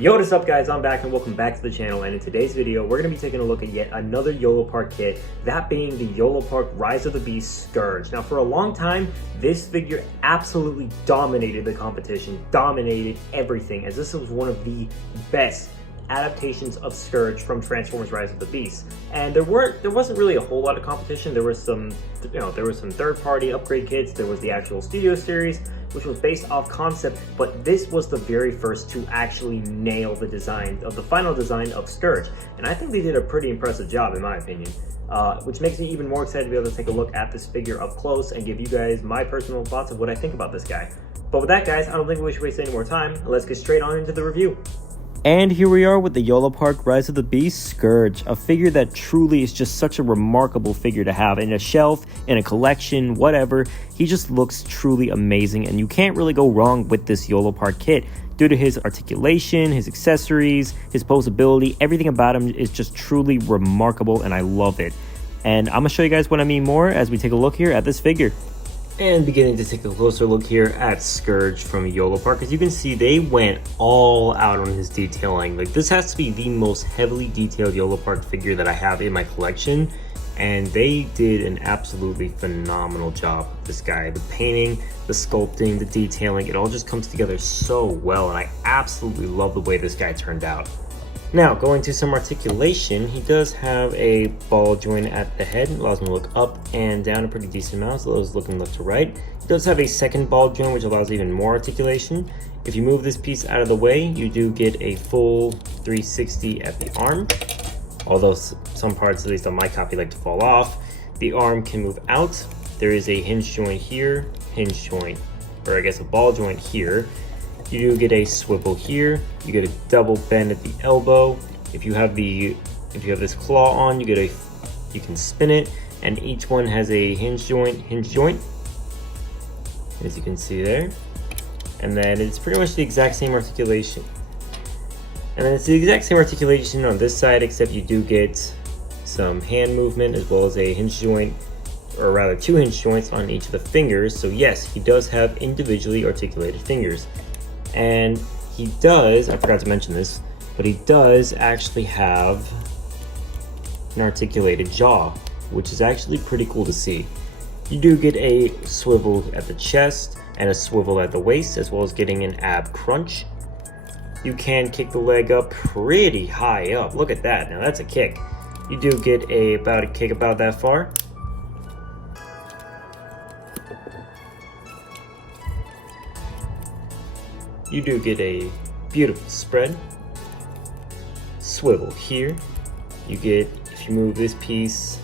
Yo, what is up guys, I'm back and welcome back to the channel, and in today's video we're going to be taking a look at yet another Yolopark kit, that being the Yolopark Rise of the Beast Scourge. Now for a long time, this figure absolutely dominated the competition, dominated everything, as this was one of the best adaptations of Scourge from Transformers Rise of the Beast. And there wasn't really a whole lot of competition. There was some, some third-party upgrade kits, there was the actual studio series, which was based off concept, but this was the very first to actually nail the design of the final design of Scourge. And I think they did a pretty impressive job in my opinion, which makes me even more excited to be able to take a look at this figure up close and give you guys my personal thoughts of what I think about this guy. But with that guys, I don't think we should waste any more time. Let's get straight on into the review. And here we are with the Yolopark Rise of the Beast Scourge, a figure that truly is just such a remarkable figure to have in a shelf, in a collection, whatever. He just looks truly amazing, and you can't really go wrong with this Yolopark kit due to his articulation, his accessories, his posability. Everything about him is just truly remarkable, and I love it. And I'm gonna show you guys what I mean more as we take a look here at this figure. And beginning to take a closer look here at Scourge from Yolopark, as you can see, they went all out on his detailing. Like, this has to be the most heavily detailed Yolopark figure that I have in my collection, and they did an absolutely phenomenal job with this guy. The painting, the sculpting, the detailing, it all just comes together so well, and I absolutely love the way this guy turned out. Now, going to some articulation, he does have a ball joint at the head. It allows him to look up and down a pretty decent amount, so those looking left to right. He does have a second ball joint, which allows even more articulation. If you move this piece out of the way, you do get a full 360 at the arm. Although some parts, at least on my copy, like to fall off. The arm can move out. There is a hinge joint here, hinge joint, or I guess a ball joint here. You do get a swivel here. You get a double bend at the elbow. If you have this claw on, you can spin it, and each one has a hinge joint, as you can see there. And then it's pretty much the exact same articulation. And then it's the exact same articulation on this side, except you do get some hand movement as well as a hinge joint, or rather two hinge joints on each of the fingers. So yes, he does have individually articulated fingers. And he does, I forgot to mention this, but he does actually have an articulated jaw, which is actually pretty cool to see. You do get a swivel at the chest and a swivel at the waist, as well as getting an ab crunch. You can kick the leg up pretty high up. Look at that, now that's a kick. You do get a kick about that far. You do get a beautiful spread, swivel here. You get, if you move this piece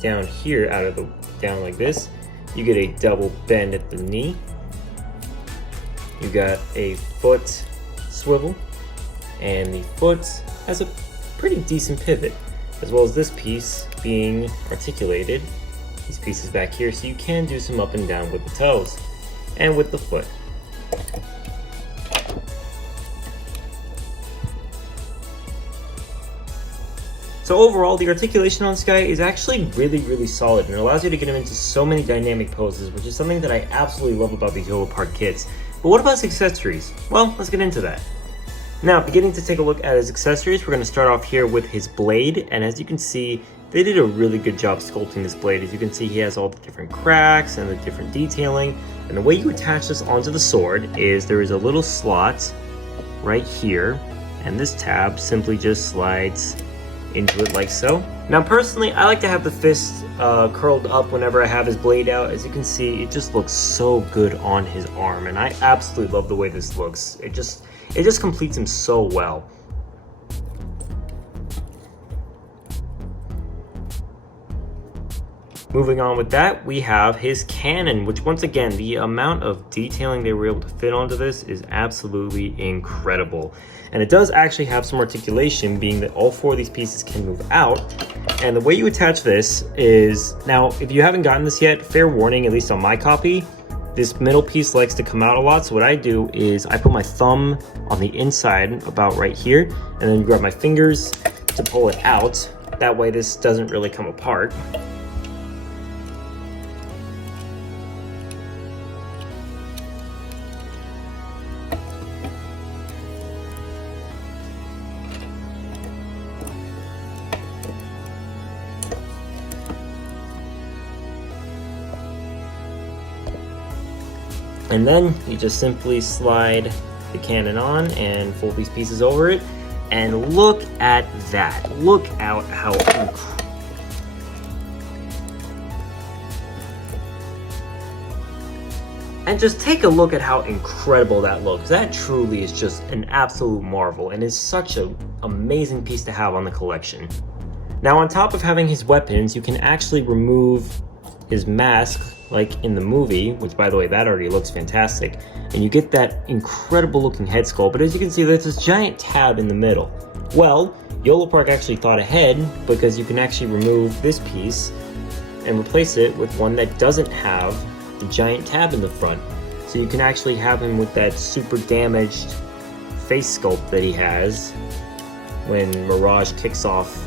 down here down like this, you get a double bend at the knee. You got a foot swivel, and the foot has a pretty decent pivot, as well as this piece being articulated, these pieces back here, so you can do some up and down with the toes and with the foot. So overall, the articulation on this guy is actually really solid, and it allows you to get him into so many dynamic poses, which is something that I absolutely love about these Yolopark kits. But what about his accessories? Well, let's get into that. Now, beginning to take a look at his accessories, we're going to start off here with his blade, and as you can see, they did a really good job sculpting this blade. As you can see, he has all the different cracks and the different detailing, and the way you attach this onto the sword is there is a little slot right here, and this tab simply just slides into it like so. Now personally, I like to have the fist curled up whenever I have his blade out. As you can see, it just looks so good on his arm, and I absolutely love the way this looks. It just completes him so well. Moving on with that, we have his cannon, which once again, the amount of detailing they were able to fit onto this is absolutely incredible. And it does actually have some articulation, being that all four of these pieces can move out. And the way you attach this is, now if you haven't gotten this yet, fair warning, at least on my copy, this middle piece likes to come out a lot. So what I do is I put my thumb on the inside about right here, and then grab my fingers to pull it out. That way this doesn't really come apart. And then you just simply slide the cannon on and fold these pieces over it. And look at that. Look out how and just take a look at how incredible that looks. That truly is just an absolute marvel and is such an amazing piece to have on the collection. Now, on top of having his weapons, you can actually remove his mask like in the movie, which by the way, that already looks fantastic. And you get that incredible looking head sculpt, but as you can see, there's this giant tab in the middle. Well, Yolopark actually thought ahead because you can actually remove this piece and replace it with one that doesn't have the giant tab in the front. So you can actually have him with that super damaged face sculpt that he has when Mirage kicks off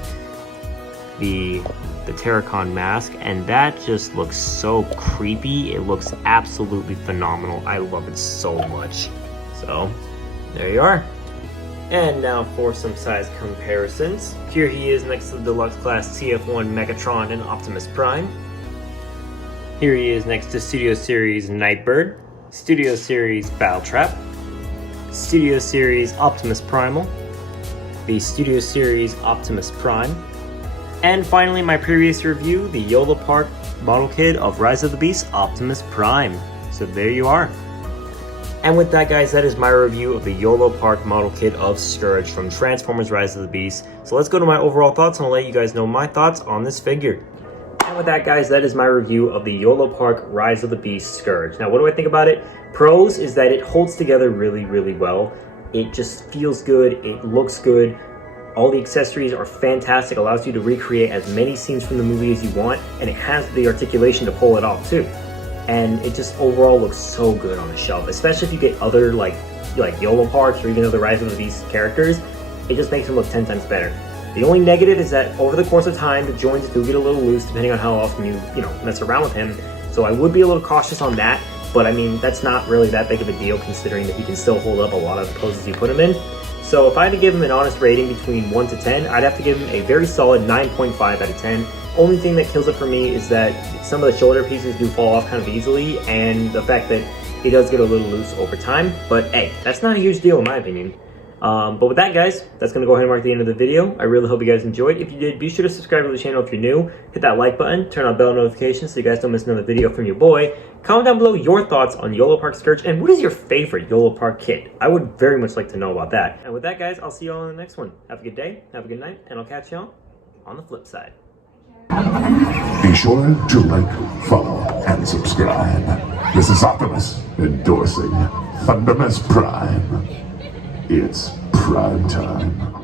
the Terracon mask, and that just looks so creepy. It looks absolutely phenomenal. I love it so much. So there you are. And now for some size comparisons. Here he is next to the Deluxe Class TF1 Megatron and Optimus Prime. Here he is next to Studio Series Nightbird, Studio Series Battletrap, Studio Series Optimus Primal, the Studio Series Optimus Prime, and finally my previous review, the Yolopark model kit of Rise of the Beast Optimus Prime. So there you are. And with that, guys, that is my review of the Yolopark model kit of Scourge from Transformers Rise of the Beast. So let's go to my overall thoughts and I'll let you guys know my thoughts on this figure. And with that, guys, that is my review of the Yolopark Rise of the Beast Scourge. Now, what do I think about it? Pros is that it holds together really, really well. It just feels good. It looks good. All the accessories are fantastic. Allows you to recreate as many scenes from the movie as you want. And it has the articulation to pull it off, too. And it just overall looks so good on the shelf, especially if you get other like Yoloparks or even other Rise of the Beast characters. It just makes them look 10 times better. The only negative is that over the course of time, the joints do get a little loose depending on how often you mess around with him. So I would be a little cautious on that, but I mean, that's not really that big of a deal considering that he can still hold up a lot of the poses you put him in. So if I had to give him an honest rating between 1 to 10, I'd have to give him a very solid 9.5 out of 10. Only thing that kills it for me is that some of the shoulder pieces do fall off kind of easily, and the fact that he does get a little loose over time. But hey, that's not a huge deal in my opinion. But with that, guys, that's going to go ahead and mark the end of the video. I really hope you guys enjoyed. If you did, be sure to subscribe to the channel if you're new. Hit that like button, turn on bell notifications so you guys don't miss another video from your boy. Comment down below your thoughts on Yolopark Scourge, and what is your favorite Yolopark kit? I would very much like to know about that. And with that, guys, I'll see you all in the next one. Have a good day, have a good night, and I'll catch y'all on the flip side. Be sure to like, follow, and subscribe. This is Optimus endorsing Thundermus Prime. It's prime time.